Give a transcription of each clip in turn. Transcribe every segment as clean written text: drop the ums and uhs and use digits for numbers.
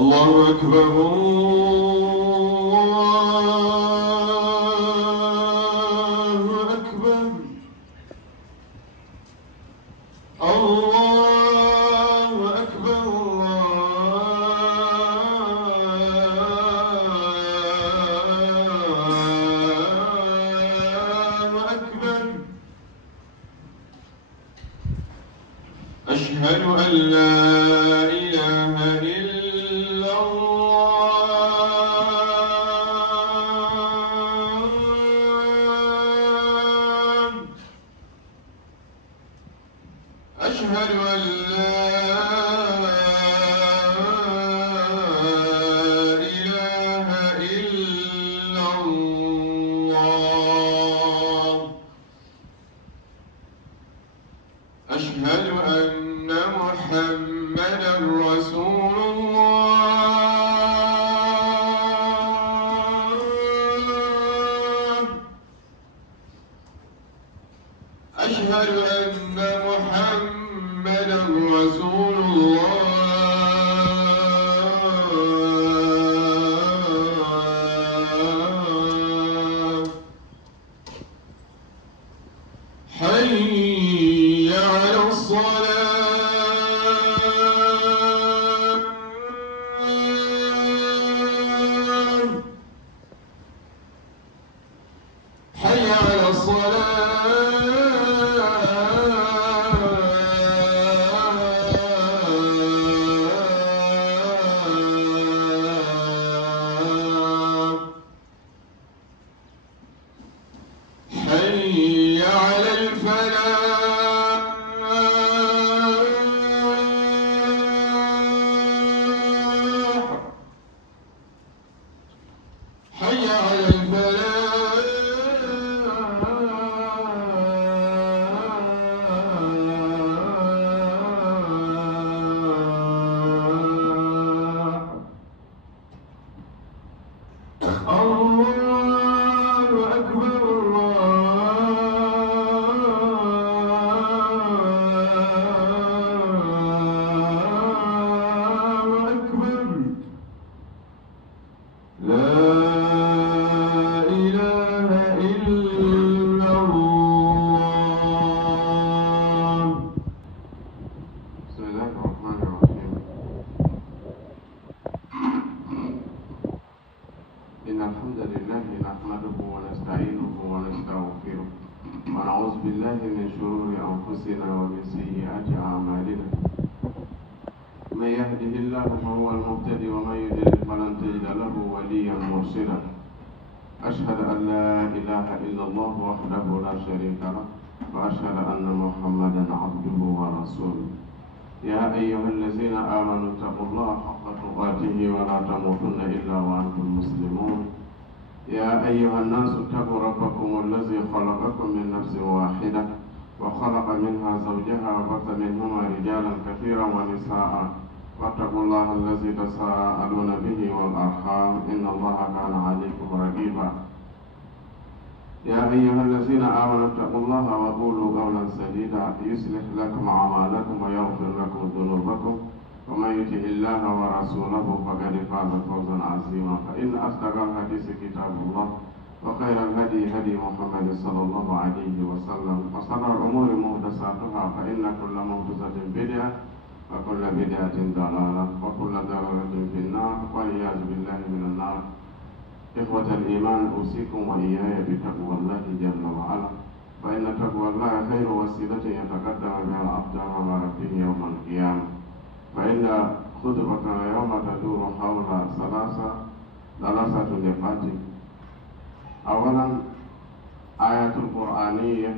الله أكبر أشهد أن لا إله إلا الله أشهد أن لا إله إلا الله أشهد أن محمدًا رسول الله أشهد أن محمدًا رسول الله حي على الصلاة حي على حي على الفلاح حي على الفلاح الله أكبر لا إله إلا الله. بسم الله الرحمن الرحيم. إن الحمد لله نحمده ونستعينه ونستغفره ونعوذ بالله من شرور أنفسنا ومن سيئات أعمالنا. من يهده الله فهو المهتدي ومن يضلل فلن تجد له وليا مرشدا. أشهد أن لا إله إلا الله وحده لا شريك له وأشهد أن محمدا عبده ورسوله. يا أيها الذين آمنوا اتقوا الله حق تقاته ولا تموتن إلا وأنتم مسلمون. يا أيها الناس اتقوا ربكم الذي خلقكم من نفس واحدة وخلق منها زوجها وبث منهما رجالا كثيرا ونساء واتقوا الله الذي تساءلون به والأرحام إن الله كان عليكم رقيبا. يا أيها الذين آمنوا اتقوا الله وقولوا قولا سديدا يصلح لكم أعمالكم ويغفر لكم ذنوبكم ومن يطع الله ورسوله فقد فاز فوزا عظيما. فإن أصدق الحديث كتاب الله وخير الهدي هدي محمد صلى الله عليه وسلم وشر الأمور محدثاتها فإن كل محدثة بدعة وكل بدعة ضلالة وكل ضلالة في النار والعياذ بالله من النار. إخوة الإيمان أوصيكم وإياي بتقوى الله جل وعلا فإن تقوى الله خير وسيلة يتقدم بها العبد أمام ربه يوم القيامة. فإن خطبتنا اليوم تدور حول ثلاثة نقاط. أولا آية القرآنية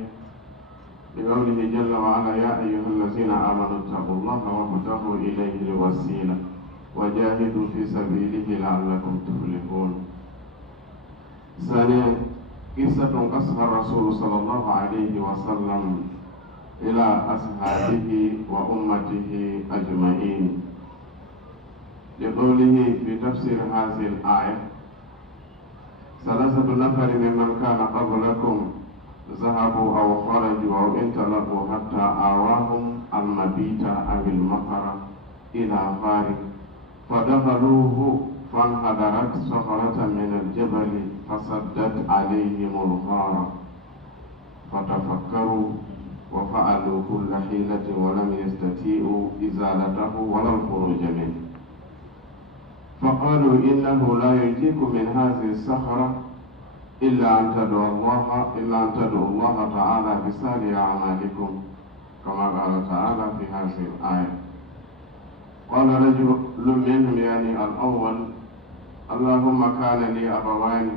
بقوله جل وعلا يا أيها الذين آمنوا اتقوا الله وابتغوا إليه الوسيلة وجاهدوا في سبيله لعلكم تفلحون. ثانيا قصة قصها الرسول صلى الله عليه وسلم إلى أصحابه وأمته أجمعين، لقوله في تفسير هذه الآية: ثلاثة نفر ممن كان قبلكم ذهبوا أو خرجوا أو انطلقوا حتى آواهم المبيت أو المطر إلى غار فدخلوه فانحدرت صخرة من الجبل فسدت عليهم الغار فتفكروا وفعلوا كل حيلة ولم يستطيعوا إزالته ولا الخروج منه، فقالوا إنه لا يجيكم من هذه الصخرة إلا أن تدعوا الله تعالى بصالح أعمالكم، كما قال تعالى في هذه الآية. قال رجل منهم يعني الأول: اللهم كان لي أبوان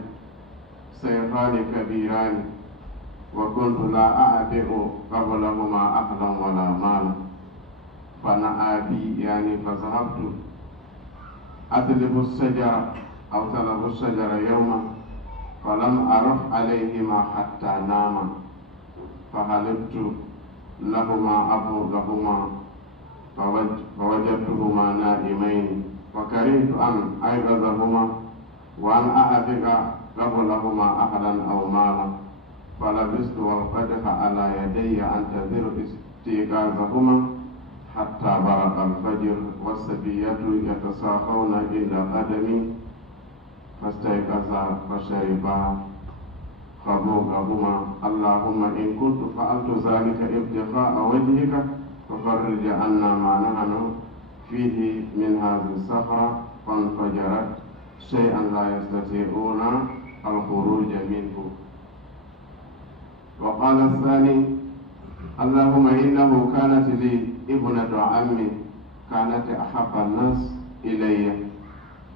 سيفان كبيران وكنت لا أعبئ قبلهما أهلا ولا مالا، فنأى بي يعني فذهبت أطلب الشجرة أو طلب الشجرة يوما فلم أرف عليهما حتى ناما، فحلبت لهما أبوغهما فوجدتهما نائمين، فكرهت أن أيقظهما وأن أعبئ قبلهما أهلا أو مالا، فلبست والقدح على يدي أنتظر استيقاظهما حتى برق الفجر والصبية يتساقون عند قدمي، فاستيقظا فشربا خبوقهما. اللهم إن كنت فعلت ذلك ابتغاء وجهك ففرج عنا ما نحن فيه من هذه الصخرة، فانفجرت شيئا لا يستطيعون الخروج منه. وقال الثاني: اللهم إنه كانت لي ابنة عمي كانت أحب الناس إلي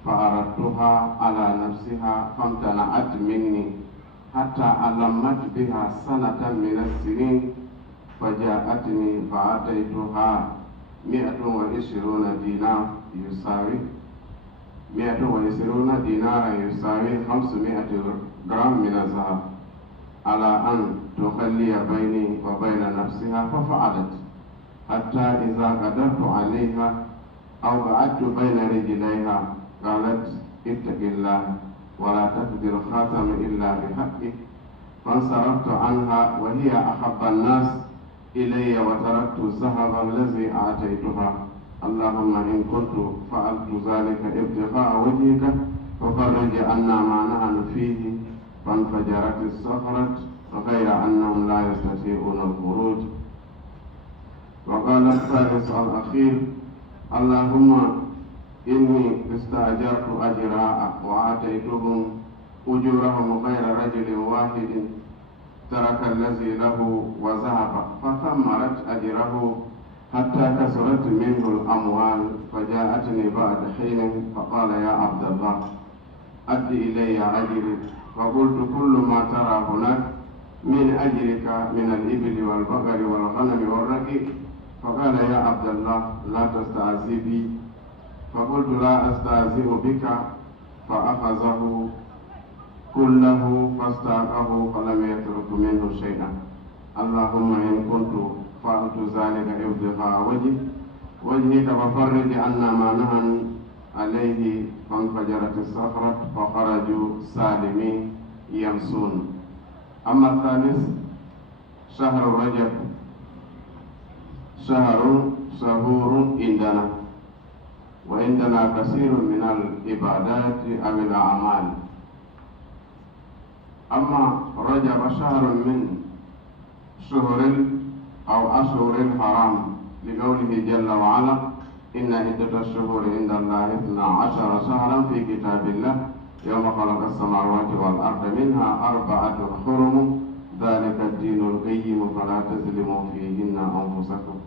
فأردتها على نفسها فامتنعت مني حتى ألمت بها سنة من السنين، فجاءتني فأعطيتها 120 دينار يساوي 120 دينارا يساوي 500 جرام من الذهب، على أن تخلي بيني وبين نفسها، ففعلت حتى إذا قدرت عليها أو قعدت بين رجليها قالت: اتق الله ولا تفد الخاتم إلا بحقه، فانصرفت عنها وهي أحب الناس إلي وتركت الذهب الذي أعطيتها. اللهم إن كنت فعلت ذلك ابتغاء وجهك ففرج عنا ما نحن فيه، فانفجرت الصخرة غير أنهم لا يستطيعون الخروج. وقال الثالث الأخير: اللهم إني استأجرت أجراء وآتيتهم أجورهم غير رجل واحد ترك الذي له وذهب، فثمرت أجره حتى كثرت منه الأموال، فجاءتني بعد حين فقال: يا عبد الله أد إلي أجري، فقلت: كل ما ترى هناك من أجرك من الإبل والبقر والغنم والرقيق. فقال: يا عبد الله لا تستعزي بي، فقلت: لا أستعزئ بك، فأخذه كله فاستاقه فلم يترك منه شيئا. اللهم إن كنت فعلت ذلك ابتغاء وجهك ففرج عنا ما نحن عليه، فانفجرت الصخرة فخرجوا سالمين يمسون. أما الثالث: شهر رجب شهر سهور عندنا، وعندنا كثير من العبادات أو الأعمال. أما رجب شهر من شهور أو أشهر الحرام، لقوله جل وعلا: إن عدة الشهور عند الله 12 شهرا في كتاب الله يوم خلق السماوات والأرض منها 4 حرم ذلك الدين القيم فلا تظلموا فيهن أنفسكم.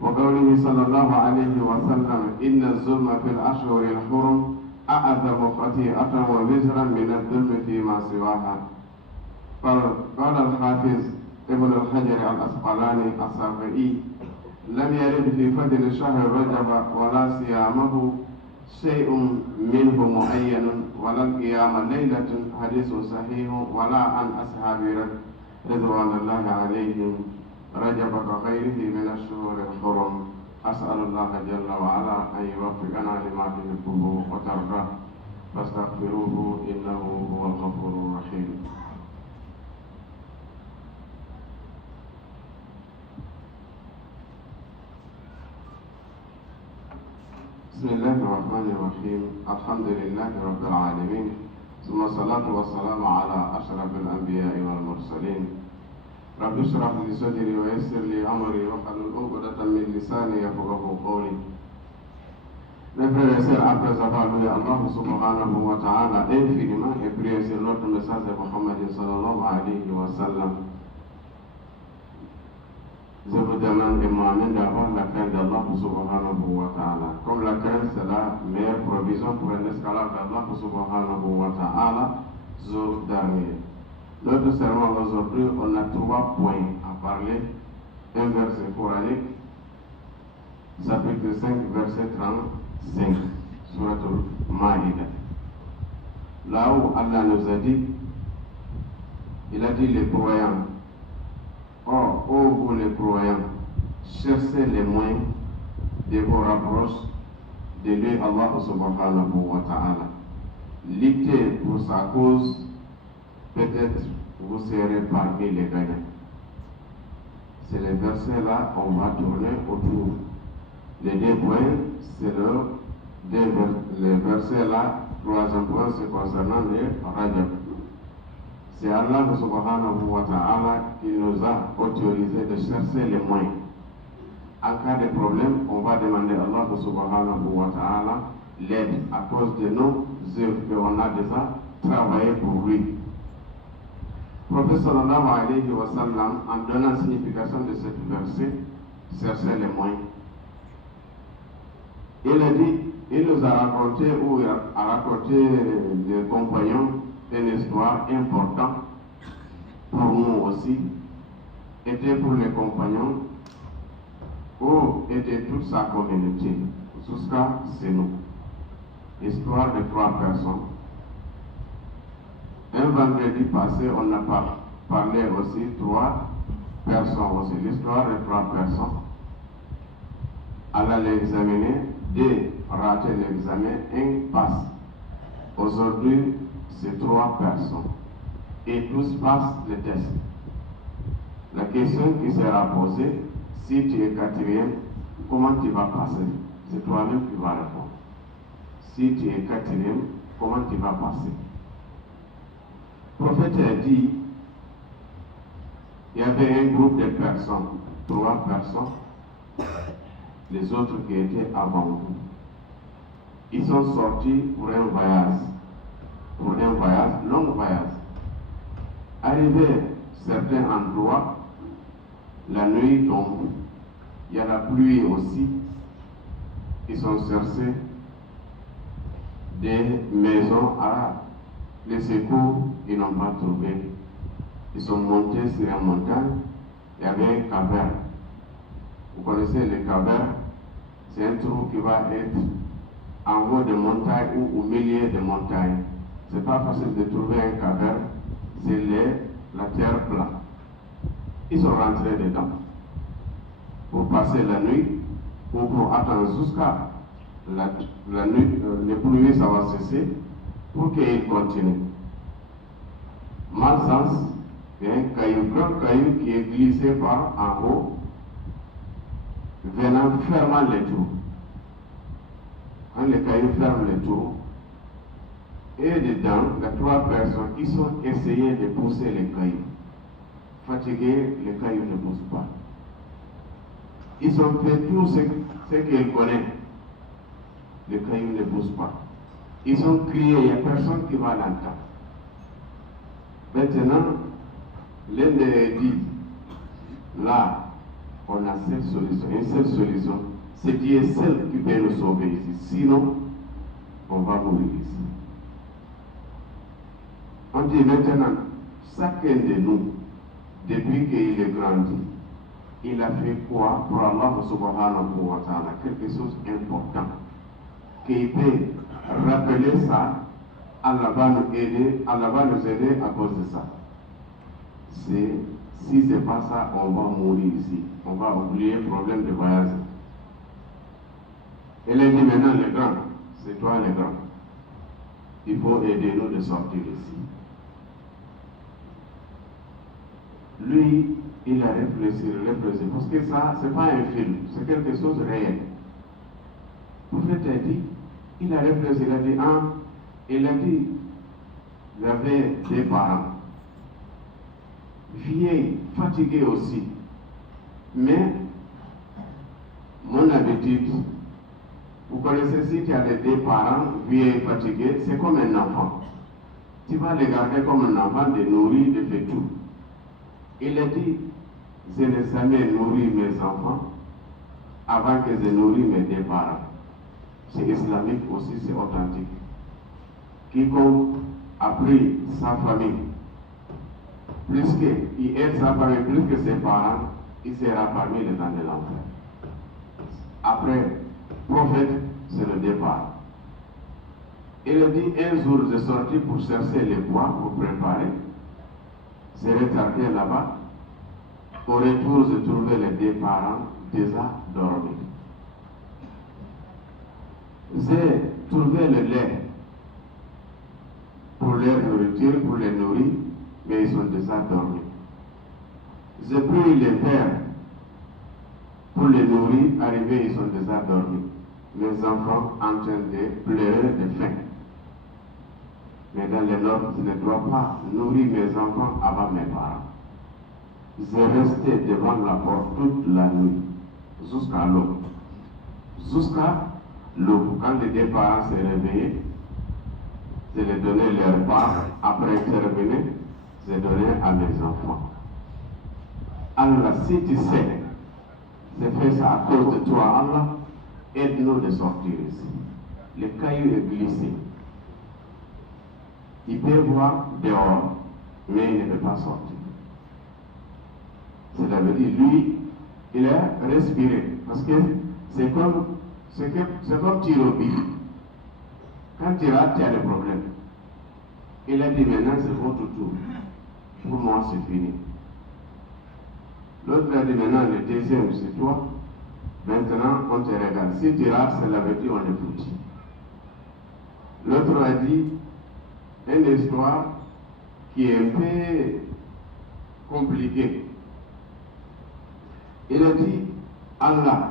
وقوله صلى الله عليه وسلم: إن الظلم في الأشهر الحرم أعظم خطيئة ووزرا من الظلم فيما سواها. قال الحافظ ابن الحجر الأسقلاني الشافعي: لم يرد في فضل شهر رجب ولا صيامه شيء منه معين ولا القيام ليلة حديث صحيح ولا عن أصحاب رضوان الله عليهم رجب كغيره من الشهور الحرم. أسأل الله جل وعلا أن يوفقنا لما تحبه وترضاه فاستغفروه إنه هو الغفور الرحيم. بسم الله الرحمن الرحيم. الحمد لله رب العالمين ثم الصلاة والسلام على أشرف الأنبياء والمرسلين. رب اشرح لي صدري ويسر لي أمري واحلل عقدة من لساني يفقهوا قولي. Mes frères et sœurs, après avoir loué Allah subhanahu wa ta'ala infiniment et prié sur notre message de Muhammad sallallahu alayhi wa sallam, je vous demande et moi-même d'avoir la crainte d'Allah subhanahu wa ta'ala. Comme la crainte c'est la meilleure provision pour un esclave d'Allah subhanahu wa ta'ala, jour dernier. Notre sermon aujourd'hui, on a 3 points à parler. Un verset coranique, chapitre 5, verset 35, Suratul Maïda. Là où Allah nous a dit, il a dit les croyants, oh, vous les croyants, cherchez les moyens de vous rapprocher de lui, Allah subhanahu wa ta'ala. Luttez pour sa cause, peut-être vous serez parmi les gagnants. C'est les versets là, on va tourner autour. Les 2 points, c'est les versets là. 3e point, c'est concernant les Rajab. C'est Allah subhanahu wa ta'ala qui nous a autorisé de chercher les moyens. En cas de problème, on va demander à Allah subhanahu wa ta'ala l'aide à cause de nos œuvres qu'on a déjà travaillé pour lui. Prophète sallallahu alayhi wa sallam, en donnant la signification de ce verset, cherchait les moyens. Il a dit, il nous a raconté ou a raconté les compagnons une histoire importante pour nous aussi, était pour les compagnons ou était toute sa communauté, jusqu'à c'est nous. Histoire de 3 personnes. Un vendredi passé, on a parlé aussi 3 personnes aussi. L'histoire de 3 personnes. Allah l'a examiné, 2 raté l'examen, 1 passe. Aujourd'hui, c'est 3 personnes. Et tous passent le test. La question qui sera posée, si tu es 4e, comment tu vas passer? C'est toi-même qui vas répondre. Si tu es 4e, comment tu vas passer? Le prophète a dit, il y avait un groupe de personnes, 3 personnes, les autres qui étaient avant vous. Ils sont sortis pour un voyage, long voyage. Arrivé à certains endroits, la nuit tombe, il y a la pluie aussi. Ils sont cherchés des maisons à les secours, ils n'ont pas trouvé. Ils sont montés sur la montagne, il y avait un caverne. Vous connaissez les cavernes? C'est un trou qui va être en haut de montagnes ou au milieu de montagnes. C'est pas facile de trouver un caverne, c'est la terre plate. Ils sont rentrés dedans pour passer la nuit ou pour attendre jusqu'à la nuit, les pluies ça va cesser pour qu'ils continuent. Malchance, il y a un grand caillou qui est glissé par en haut, venant fermant les trous. Quand le caillou ferme les trous, et dedans, les 3 personnes, ils ont essayé de pousser les cailloux. Fatigués, les cailloux ne poussent pas. Ils ont fait tout ce qu'ils connaissent. Les cailloux ne poussent pas. Ils ont crié, il n'y a personne qui va l'entendre. Maintenant, l'un des dit, là, on a une seule solution, c'est Dieu seul qui peut nous sauver ici. Sinon, on va mourir ici. On dit maintenant, chacun de nous, depuis qu'il est grandi, il a fait quoi pour Allah subhanahu wa ta'ala? Quelque chose d'important. qu'il peut rappeler ça, Allah va nous aider à cause de ça. Si c'est pas ça, on va mourir ici. On va oublier le problème de voyage. Elle a dit maintenant les grands, c'est toi les grands. Il faut aider nous de sortir ici. Lui, il a réfléchi, parce que ça, c'est pas un film, c'est quelque chose de réel. Le prophète a dit, il a réfléchi, il a dit, j'avais des parents, vieilles, fatigués aussi, mais mon habitude, vous connaissez, si tu as des parents vieux et fatigués, c'est comme un enfant. Tu vas les garder comme un enfant, de nourrir, de faire tout. Il a dit, je n'ai jamais nourri mes enfants avant que je nourris mes deux parents. C'est islamique aussi, c'est authentique. Quiconque a pris sa famille, plus qu'il aide sa famille, plus que ses parents, il sera parmi les gens de l'enfer. Après, prophète, c'est le départ. Il a dit, un jour, je sortis pour chercher les bois, pour préparer. J'ai retardé là-bas. Au retour, je trouvais les deux parents déjà dormis. J'ai trouvé le lait pour leur nourriture, pour les nourrir, mais ils sont déjà dormis. J'ai pris les verres pour les nourrir, arrivés, ils sont déjà dormis. Mes enfants en train de pleurer de faim. Mais dans les normes, je ne dois pas nourrir mes enfants avant mes parents. J'ai resté devant la porte toute la nuit, jusqu'à l'aube. Jusqu'à l'aube. Quand les deux parents s'est réveillés, je leur donnais leur part. Après être revenu, j'ai donné à mes enfants. Allah, si tu sais, j'ai fait ça à cause de toi, Allah, aide-nous de sortir ici. Le caillou est glissé. Il peut voir dehors, mais il ne peut pas sortir. C'est-à-dire, lui, il a respiré. Parce que c'est comme tirer au but. Quand tu rates, tu as des problèmes. Il a dit maintenant, c'est votre tour. Pour moi, c'est fini. L'autre a dit maintenant, le deuxième, c'est toi. Maintenant, on te regarde. Si tu rates, c'est la vérité, on est foutu. L'autre a dit une histoire qui est un peu compliquée. Il a dit, Allah,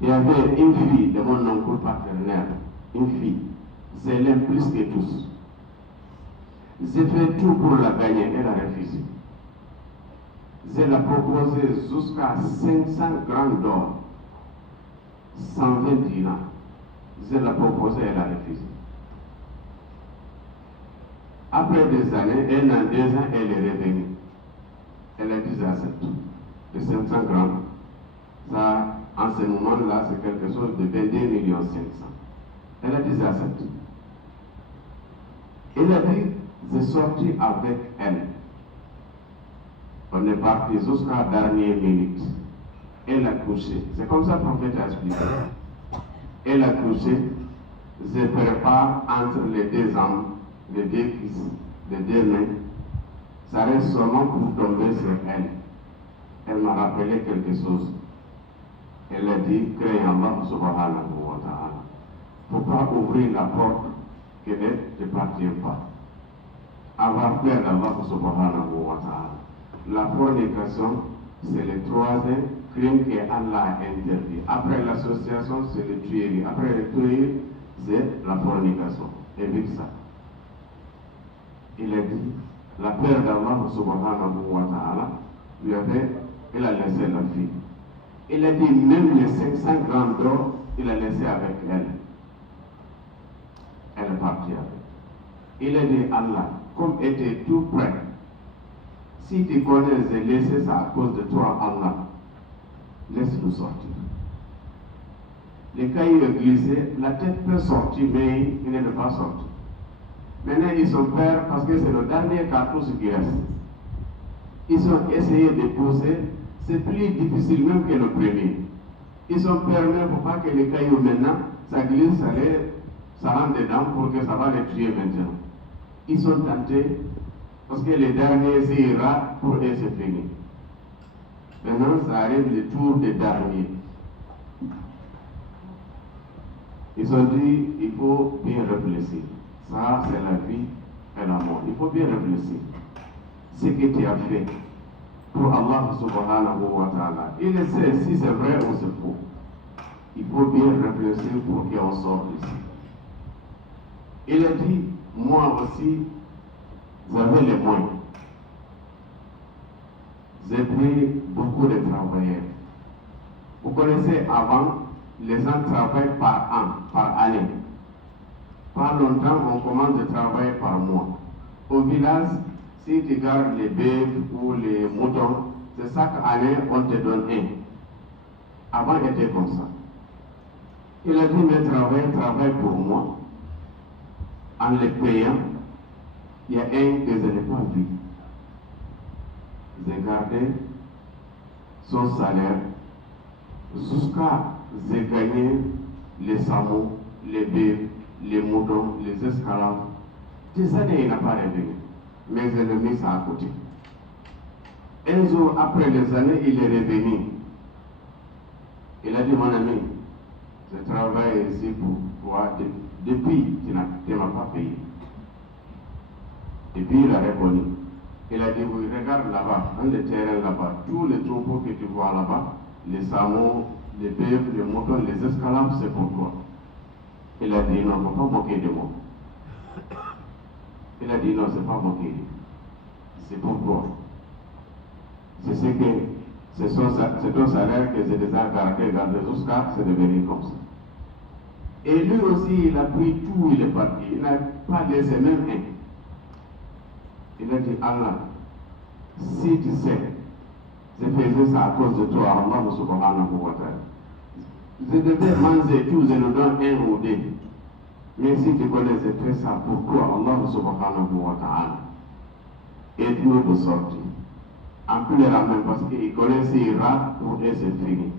il y avait une fille de mon oncle paternel, une fille, je l'aime plus que tous. J'ai fait tout pour la gagner, elle a refusé. Je l'ai proposé jusqu'à 500 grammes d'or, 120 dinars. Je l'ai proposé, elle a refusé. Après des années, 1 an, 2 ans, elle est revenue. Elle a dit, j'accepte. De 500 grammes. Ça, en ce moment-là, c'est quelque chose de 22 millions 500. Elle a dit, j'accepte. Elle a dit, j'ai sorti avec elle. On est parti jusqu'à la dernière minute. Elle a couché. C'est comme ça que le prophète a expliqué. Elle a couché. Je prépare entre les deux hommes, les deux fils, les deux mains. Ça reste seulement pour tomber sur elle. Elle m'a rappelé quelque chose. Elle a dit, craigne Allah subhanahu wa ta'ala. Il ne faut pas ouvrir la porte que ne t'appartient pas. Avoir peur d'Allah subhanahu wa ta'ala. La fornication, c'est le troisième crime que Allah a interdit. Après l'association, c'est le tuerie. Après le tuerie, c'est la fornication. Évite ça. Il a dit, la peur d'Allah subhanahu wa ta'ala, il a laissé la fille. Il a dit, même les 500 grammes d'or, il a laissé avec elle. Elle est partie avec. Il a dit, Allah, comme était tout prêt, si tu connais, j'ai laissé ça à cause de toi, Allah, laisse-nous sortir. Le caillou est glissé, la tête peut sortir, mais il ne peut pas sortir. Maintenant, ils sont peur parce que c'est le dernier cartouche qui reste. Ils ont essayé de pousser, c'est plus difficile même que le premier. Ils ont peur même pour pas que les cailloux maintenant ça glisse, ça rentre dedans pour que ça va les tuer maintenant. Ils sont tentés parce que les derniers, s'ils ratent, pour eux c'est fini. Maintenant, ça arrive le tour des derniers. Ils ont dit, il faut bien réfléchir. Ça, c'est la vie et la mort. Il faut bien réfléchir. Ce que tu as fait pour Allah subhanahu wa ta'ala, il sait si c'est vrai ou c'est faux. Il faut bien réfléchir pour qu'on sorte d'ici. Il a dit, moi aussi, j'avais les moyens. J'ai pris beaucoup de travailleurs. Vous connaissez, avant, les gens travaillent par an, par année. Pas longtemps, on commence de travailler par mois. Au village, si tu gardes les bœufs ou les moutons, c'est chaque année, on te donne un. Avant, il était comme ça. Il a dit, mes travailleurs travaillent pour moi. En les payant, il y a un que je n'ai pas vu. J'ai gardé son salaire jusqu'à j'ai gagné les saumons, les bœufs, les moutons, les esclaves. Des années, il n'a pas revenu. Mais je l'ai mis ça à côté. Un jour après les années, il est revenu. Il a dit, mon ami, je travaille ici pour toi depuis tu ne m'as pas payé. Et puis il a répondu. Il a dit, oui, regarde là-bas, dans le terrain là-bas, tous les troupeaux que tu vois là-bas, les saumons, les bœufs, les moutons, les esclaves, c'est pour toi. Il a dit, non, il ne faut pas moquer de moi. Il a dit, non, c'est pas moquer. C'est pour toi. C'est ce que, c'est ton salaire que j'ai déjà gardé jusqu'à c'est devenu comme ça. Et lui aussi, il a pris tout, il est parti. Il n'a pas laissé même un. Il a dit, Allah, si tu sais, je faisais ça à cause de toi, Allah subhanahu wa ta'ala. Je devais manger tout, je nous donne un ou deux. Mais si tu connais, je fais ça pour toi, Allah subhanahu wa ta'ala. Aide-nous de sortir. En plus, même parce qu'il connaît s'il rate, pour eux c'est fini.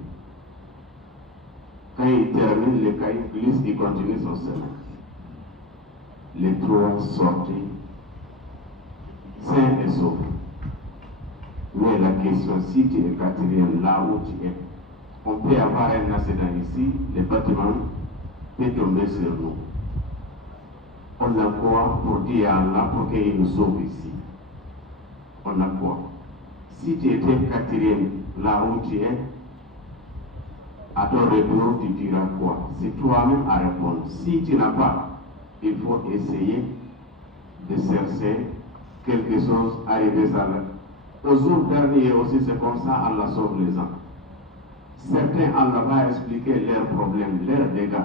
Quand il termine, le cahier glisse, il continue son chemin. Les trois sortis, sains et saufs. Mais la question, si tu es quatrième là où tu es, on peut avoir un accident ici, le bâtiment peut tomber sur nous. On a quoi pour dire à Allah pour qu'il nous sauve ici? On a quoi? Si tu étais quatrième là où tu es, à ton retour, tu diras quoi? C'est toi-même à répondre. Si tu n'as pas, il faut essayer de chercher quelque chose, arriver à là. Au jour dernier aussi, c'est comme ça, Allah sauve les gens. Certains, Allah va expliquer leurs problèmes, leurs dégâts.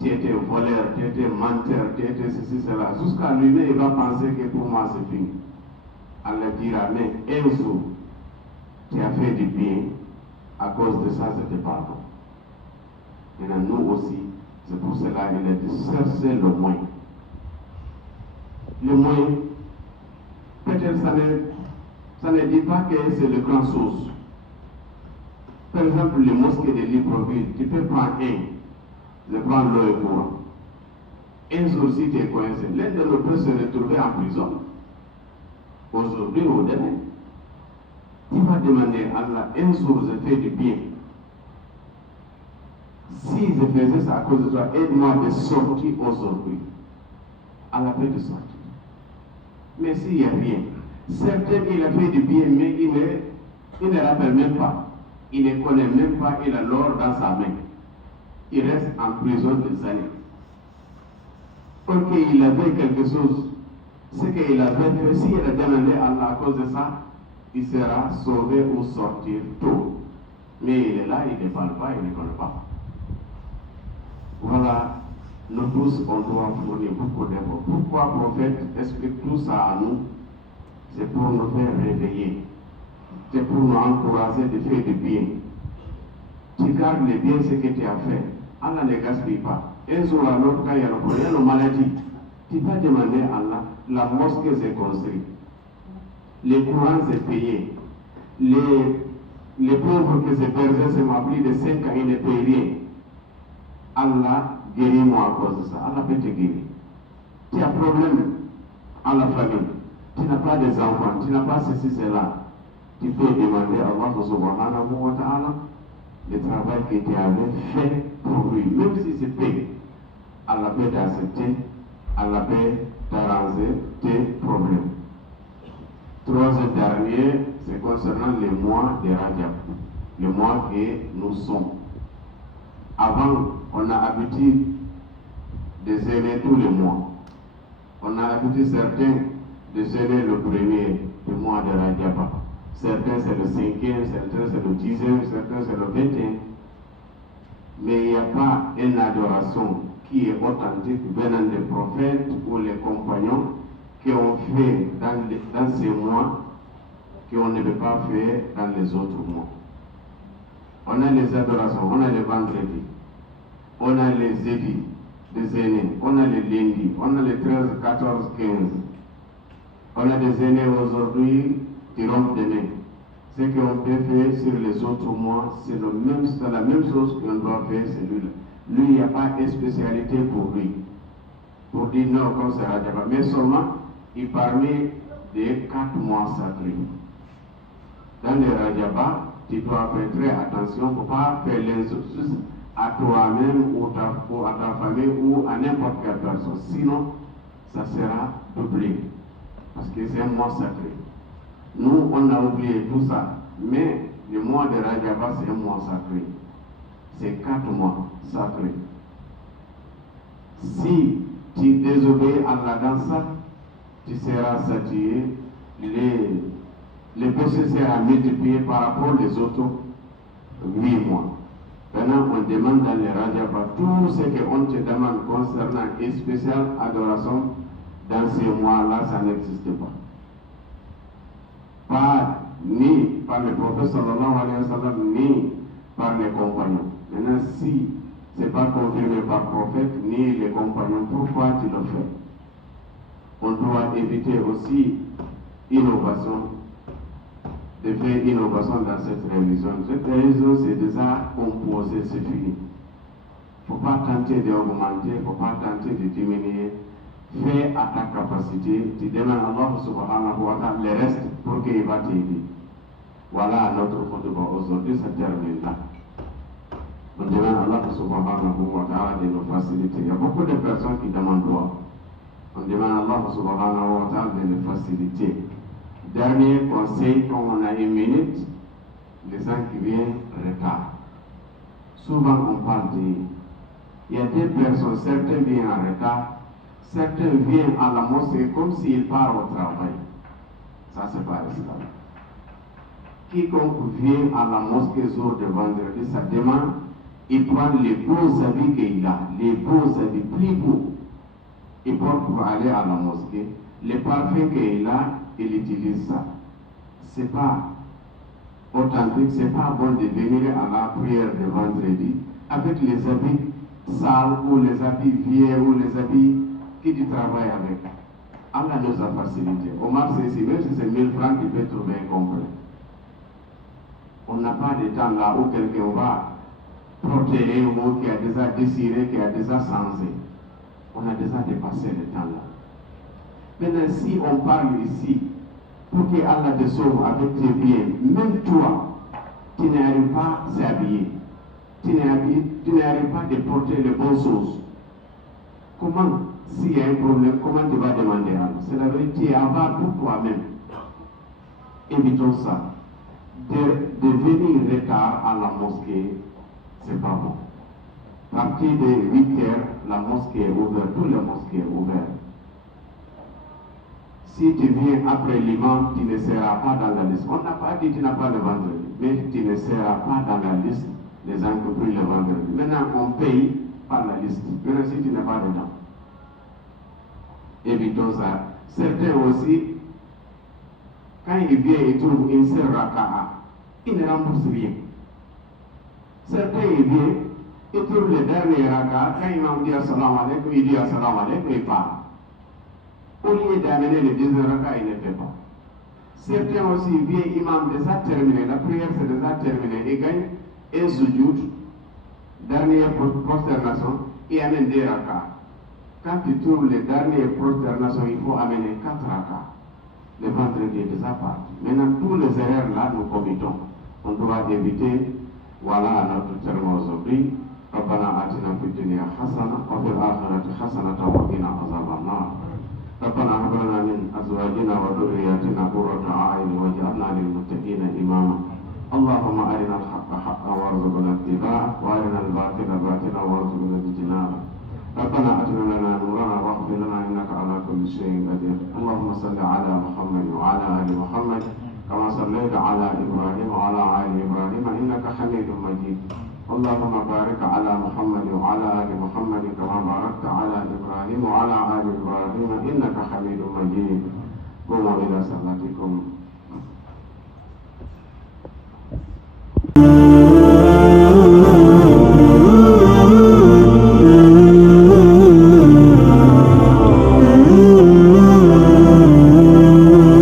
Tu étais voleur, tu étais menteur, tu étais ceci, cela. Jusqu'à lui-même, il va penser que pour moi c'est fini. Allah dira, mais un jour, tu as fait du bien, à cause de ça, je te pardonne. Maintenant, nous aussi, c'est pour cela qu'il a dit, chercher le moyen. Le moyen, peut-être ça ne dit pas que c'est le grand source. Par exemple, les mosquées de Libreville, tu peux prendre je prends l'eau et courant. Un jour, si tu es coincé, l'un de nous peut se retrouver en prison. Aujourd'hui ou demain. Tu vas demander à Allah, un jour je fais du bien. Si je faisais ça à cause de toi, aide-moi de sortir aujourd'hui. Allah peut te sortir. Mais s'il n'y a rien, certains il a fait du bien, mais il ne rappelle même pas. Il ne connaît même pas, il a l'or dans sa main. Il reste en prison des années. Parce qu'il avait quelque chose, ce qu'il avait fait, s'il a demandé à Allah à cause de ça, il sera sauvé ou sortir tôt. Mais il est là, il ne parle pas, il ne connaît pas. Voilà, nous tous, on doit fournir beaucoup d'efforts. Pourquoi le prophète explique tout ça à nous? C'est pour nous faire réveiller. C'est pour nous encourager de faire du bien. Tu gardes le bien ce que tu as fait. Allah ne gaspille pas. Un jour à l'autre, quand il y a le problème, une maladie, tu vas demander à Allah, la mosquée s'est construite, les courants s'est payé, les pauvres que ces bergers se m'ont plus de 5 ans, ils ne payent rien. Allah guéris-moi à cause de ça. Allah peut te guérir. Tu as problème à la famille, tu n'as pas des enfants, tu n'as pas ceci, cela. Tu peux demander à Allah subhanahu wa ta'ala le travail que tu avais fait pour lui. Même si c'est peu, Allah peut t'accepter, Allah peut t'arranger tes problèmes. Troisième dernier, c'est concernant les mois de Rajab, le mois que nous sommes. Avant, on a habitué de jeûner tous les mois. On a habitué certains de jeûner le premier du mois de Rajab. Certains c'est le 5e, certains c'est le 10e, certains c'est le 21e. Mais il n'y a pas une adoration qui est authentique venant des prophètes ou les compagnons qui ont fait dans ces mois qu'on ne peut pas faire dans les autres mois. On a les adorations, on a les vendredis, on a les jeudis, les aînés, on a les lundis, on a les 13, 14, 15. On a des aînés aujourd'hui qui rompent demain. Ce qu'on peut faire sur les autres mois, c'est la même chose qu'on doit faire celui-là. Lui, il n'y a pas de spécialité pour lui. Pour dire non, comme c'est Rajab. Mais seulement, il parlait des 4 mois sacrés. Dans les Rajab, tu dois faire très attention pour ne pas faire l'injustice à toi-même ou à ta famille ou à n'importe quelle personne. Sinon, ça sera doublé. Parce que c'est un mois sacré. Nous, on a oublié tout ça. Mais le mois de Rajab, c'est un mois sacré. C'est 4 mois sacrés. Si tu désobéis à Allah dans ça, tu seras satisfait. Les péchés seront multipliés par rapport aux autres 8 mois. Maintenant, on demande dans les Rajab tout ce qu'on te demande concernant une spéciale adoration dans ces mois-là, ça n'existe pas. Pas ni par le prophète sallallahu alayhi wa sallam, ni par les compagnons. Maintenant, si ce n'est pas confirmé par le prophète ni les compagnons, pourquoi tu le fais? On doit éviter aussi innovation, de faire innovation dans cette religion. Cette religion, c'est déjà composé, c'est fini. Il ne faut pas tenter d'augmenter, il ne faut pas tenter de diminuer. Fais à ta capacité, tu demandes à Allah subhanahu wa ta'ala le reste pour qu'il va t'aider. Voilà notre khutbah aujourd'hui, ça termine là. On demande à Allah subhanahu wa ta'ala de nous faciliter. Il y a beaucoup de personnes qui demandent droit. On demande à Allah subhanahu wa ta'ala de nous faciliter. Dernier conseil, quand on a une minute, les gens qui viennent retard. Souvent on parle il y a des personnes, certains viennent en retard. Certains viennent à la mosquée comme s'ils partent au travail. Ça, c'est pas l'islam. Quiconque vient à la mosquée jour de vendredi, ça demande, il prend les beaux habits qu'il a, les beaux habits plus beaux. Il porte pour aller à la mosquée. Les parfums qu'il a, il utilise ça. C'est pas authentique, c'est pas bon de venir à la prière de vendredi avec les habits sales ou les habits vieux ou les habits qui du travail avec. Allah nous a facilité. Au marché ici, même si c'est 1000 francs, tu peux trouver un complet. On n'a pas de temps là où quelqu'un va porter un mot qui a déjà désiré, qui a déjà changé. On a déjà dépassé le temps là. Maintenant, si on parle ici, pour que Allah te sauve avec tes biens, même toi, tu n'arrives pas à s'habiller. Tu n'arrives pas de porter les bonnes choses. Comment? S'il y a un problème, comment tu vas demander à Allah? C'est la vérité, avoir pour toi-même. Évitons ça. De venir retard à la mosquée, c'est pas bon. À partir de 8 heures, la mosquée est ouverte, toutes les mosquées sont ouvertes. Si tu viens après l'imam, tu ne seras pas dans la liste. On n'a pas dit que tu n'as pas le vendredi, mais tu ne seras pas dans la liste des gens qui prient le vendredi. Maintenant, on paye par la liste. Maintenant, si tu n'es pas dedans. Évitons ça. Certains aussi, quand ils viennent et trouvent une seule raka'a, ils ne remboursent rien. Certains ils viennent et trouvent le dernier raka'a, quand l'imam dit assalamu alaikum, il dit assalamu alaikum et il part. Au lieu d'amener le deuxième raka'a, il ne fait pas. Certains aussi viennent, l'imam déjà terminé, la prière c'est déjà terminé, et gagne un sujoud dernière prosternation, et amène 2 rakas. Quand tu trouves les dernières prosternations, il faut amener 4 rakas. Le vendredi est déjà parti. Maintenant, tous les erreurs là, nous commettons. On doit éviter, voilà notre terme aujourd'hui. ربنا آتنا في الدنيا حسنة وفي الآخرة حسنة وقنا عذاب النار. ربنا هب لنا من أزواجنا وذرياتنا قرة أعين واجعلنا للمتقين إماما. اللهم أرنا الحق حقا وارزقنا اتباعه وأرنا الباطل باطلا وارزقنا اجتنابه. ربنا أتنا لنا نورنا واغفر لنا إنك على كل شيء قدير. اللهم صل على محمد وعلى آل محمد كما صليت على إبراهيم وعلى آل إبراهيم إنك حميد مجيد. اللهم بارك على محمد وعلى آل محمد كما باركت على إبراهيم وعلى آل إبراهيم إنك حميد مجيد. قوموا إلى صلاتكم.